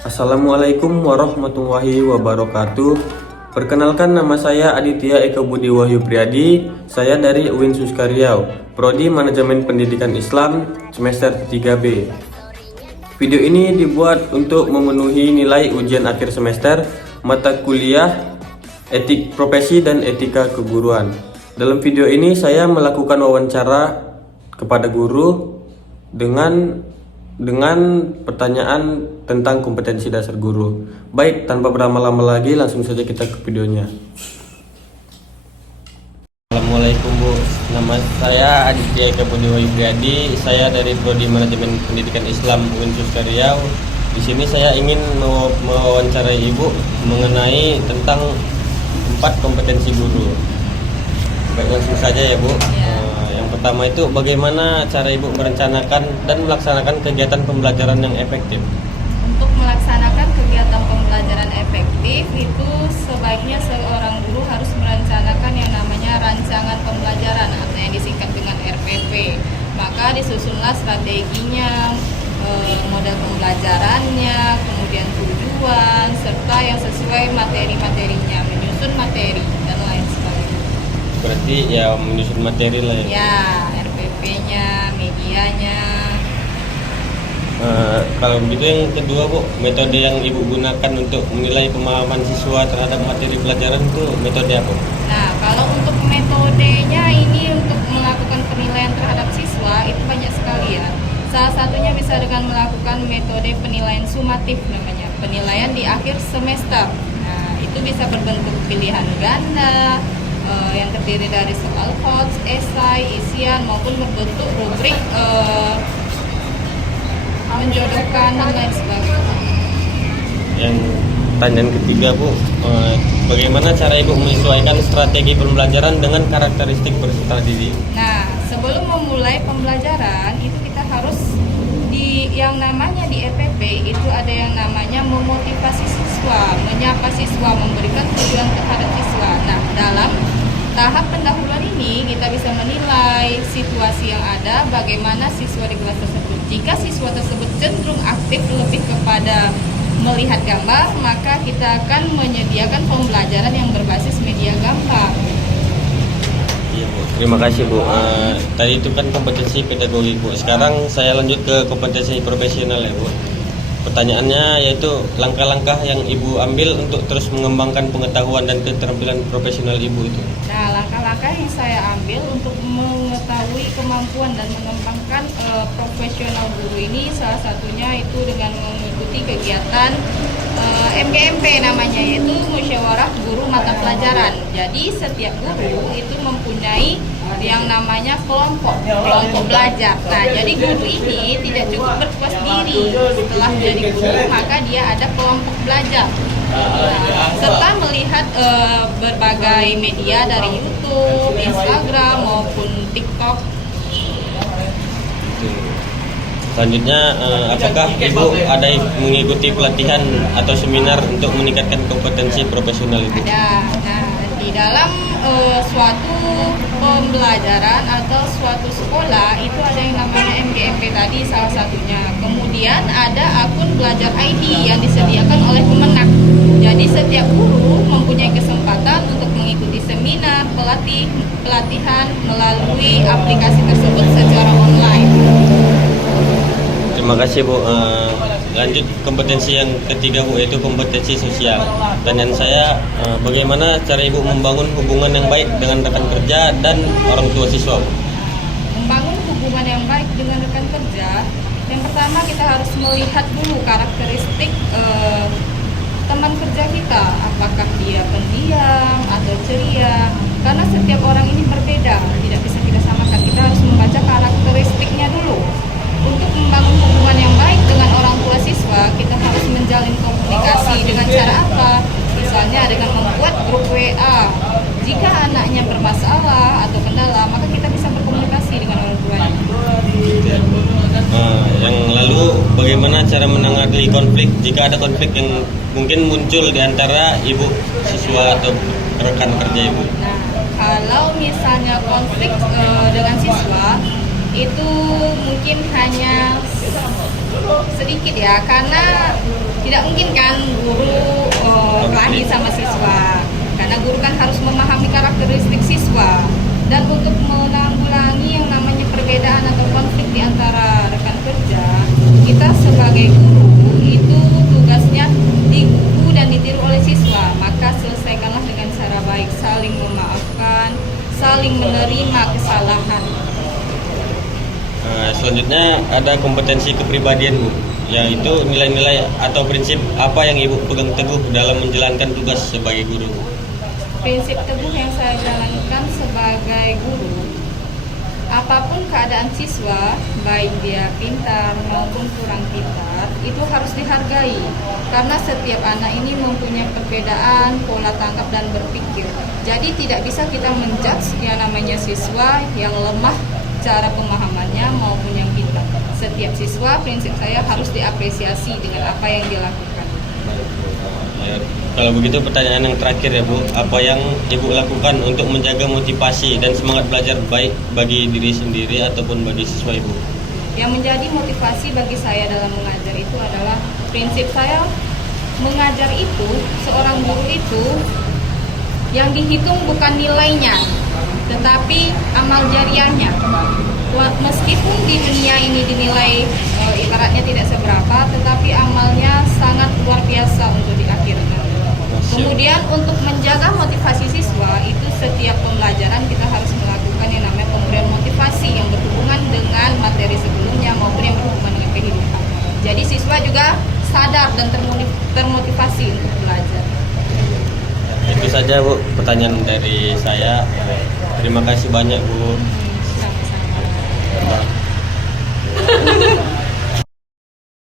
Assalamualaikum warahmatullahi wabarakatuh. Perkenalkan, nama saya Aditya Eka Budi Wahyu Priyadi. Saya dari UIN Suska Riau, Prodi Manajemen Pendidikan Islam semester 3B. Video ini dibuat untuk memenuhi nilai ujian akhir semester mata kuliah Etik Profesi dan Etika Keguruan. Dalam video ini saya melakukan wawancara kepada guru dengan pertanyaan tentang kompetensi dasar guru. Baik, tanpa berlama-lama lagi, langsung saja kita ke videonya. Assalamualaikum Bu, nama saya Aditya Eka Budi Wahyu Priyadi. Saya dari Prodi Manajemen Pendidikan Islam UIN Suska Riau. Di sini saya ingin mewawancarai Ibu mengenai tentang 4 kompetensi guru. Baik, langsung saja ya Bu. Yang pertama itu, bagaimana cara Ibu merencanakan dan melaksanakan kegiatan pembelajaran yang efektif? Untuk melaksanakan kegiatan pembelajaran efektif itu sebaiknya seorang guru harus merencanakan yang namanya rancangan pembelajaran atau yang disingkat dengan RPP. Maka disusunlah strateginya, model pembelajarannya, kemudian tujuan, serta yang sesuai materi-materinya, menyusun materi dan lain sebagainya. Berarti ya menyusun materi lah ya. Ya, RPP-nya, medianya. Kalau begitu, yang kedua Bu, metode yang Ibu gunakan untuk menilai pemahaman siswa terhadap materi pelajaran itu metode apa? Nah, kalau untuk metodenya ini untuk melakukan penilaian terhadap siswa itu banyak sekali ya. Salah satunya bisa dengan melakukan metode penilaian sumatif namanya, penilaian di akhir semester. Nah, itu bisa berbentuk pilihan ganda, yang terdiri dari soal hots, esai, isian, maupun berbentuk rubrik menjodohkan dan lain sebagainya. Yang pertanyaan ketiga Bu, bagaimana cara Ibu menyesuaikan strategi pembelajaran dengan karakteristik peserta didik? Nah, sebelum memulai pembelajaran itu kita harus yang namanya di RPP itu ada yang namanya memotivasi siswa, menyapa siswa, memberikan tujuan terhadap siswa. Nah, dalam tahap pendahuluan ini kita bisa menilai situasi yang ada, bagaimana siswa di kelas tersebut. Jika siswa tersebut cenderung aktif lebih kepada melihat gambar, maka kita akan menyediakan pembelajaran yang berbasis media gambar. Iya Bu, terima kasih Bu. Tadi itu kan kompetensi pedagogik Bu. Sekarang saya lanjut ke kompetensi profesional ya Bu. Pertanyaannya yaitu langkah-langkah yang Ibu ambil untuk terus mengembangkan pengetahuan dan keterampilan profesional Ibu itu. Nah, langkah-langkah yang saya ambil untuk mengetahui kemampuan dan mengembangkan profesional guru ini salah satunya itu dengan mengikuti kegiatan MGMP namanya, yaitu musyawarah guru mata pelajaran. Jadi setiap guru itu mempunyai yang namanya kelompok belajar. Nah, jadi guru ini tidak cukup berpuas diri setelah jadi guru, maka dia ada kelompok belajar. Nah, serta melihat berbagai media dari YouTube, Instagram maupun TikTok. Selanjutnya, apakah Ibu ada mengikuti pelatihan atau seminar untuk meningkatkan kompetensi profesional Ibu? Ada. Nah, di dalam suatu pembelajaran atau suatu sekolah itu ada yang namanya MGMP tadi salah satunya. Kemudian ada akun Belajar ID yang disediakan oleh Kemenak. Jadi setiap guru mempunyai kesempatan untuk mengikuti seminar, pelatihan melalui aplikasi tersebut secara online. Terima kasih Bu. Lanjut kompetensi yang ketiga Bu, yaitu kompetensi sosial. Pertanyaan saya, bagaimana cara Ibu membangun hubungan yang baik dengan rekan kerja dan orang tua siswa Bu? Membangun hubungan yang baik dengan rekan kerja, yang pertama kita harus melihat dulu karakteristik teman kerja kita, apakah dia pendiam atau ceria, karena setiap orang ini berbeda, tidak bisa kita samakan. Kita harus membaca karakteristiknya dulu. Untuk membangun hubungan yang baik dengan orang tua siswa, kita harus menjalin komunikasi dengan cara apa? Misalnya dengan membuat grup WA. Jika anaknya bermasalah atau kendala, maka kita bisa berkomunikasi dengan orang tuanya. Yang lalu, bagaimana cara menangani konflik jika ada konflik yang mungkin muncul di antara Ibu siswa atau rekan kerja Ibu? Nah, kalau misalnya konflik dengan siswa, itu mungkin hanya sedikit ya, karena tidak mungkin kan guru kelahi sama siswa, karena guru kan harus memahami karakteristik siswa. Dan untuk menanggulangi yang namanya perbedaan atau konflik di antara rekan kerja, kita sebagai guru itu tugasnya ditiru dan ditiru oleh siswa. Maka selesaikanlah dengan cara baik, saling memaafkan, saling menerima kesalahan. Selanjutnya ada kompetensi kepribadian Bu, yaitu nilai-nilai atau prinsip apa yang Ibu pegang teguh dalam menjalankan tugas sebagai guru. Prinsip teguh yang saya jalankan sebagai guru, apapun keadaan siswa, baik dia pintar maupun kurang pintar, itu harus dihargai. Karena setiap anak ini mempunyai perbedaan pola tangkap dan berpikir. Jadi tidak bisa kita menjudge yang namanya siswa yang lemah cara pemahamannya maupun yang pintar. Setiap siswa, prinsip saya harus diapresiasi dengan apa yang dilakukan. Ya, kalau begitu pertanyaan yang terakhir ya Bu, apa yang Ibu lakukan untuk menjaga motivasi dan semangat belajar baik bagi diri sendiri ataupun bagi siswa Ibu? Yang menjadi motivasi bagi saya dalam mengajar itu adalah prinsip saya mengajar itu, seorang guru itu yang dihitung bukan nilainya, tetapi amal jariahnya. Meskipun di dunia ini dinilai ibaratnya tidak seberapa, tetapi amalnya sangat luar biasa untuk di akhirat. Kemudian untuk menjaga motivasi siswa itu setiap pembelajaran kita harus melakukan yang namanya pemberian motivasi yang berhubungan dengan materi sebelumnya maupun yang berhubungan dengan kehidupan. Jadi siswa juga sadar dan termotivasi untuk belajar. Itu saja Bu pertanyaan dari saya. Terima kasih banyak Bu. Sama-sama.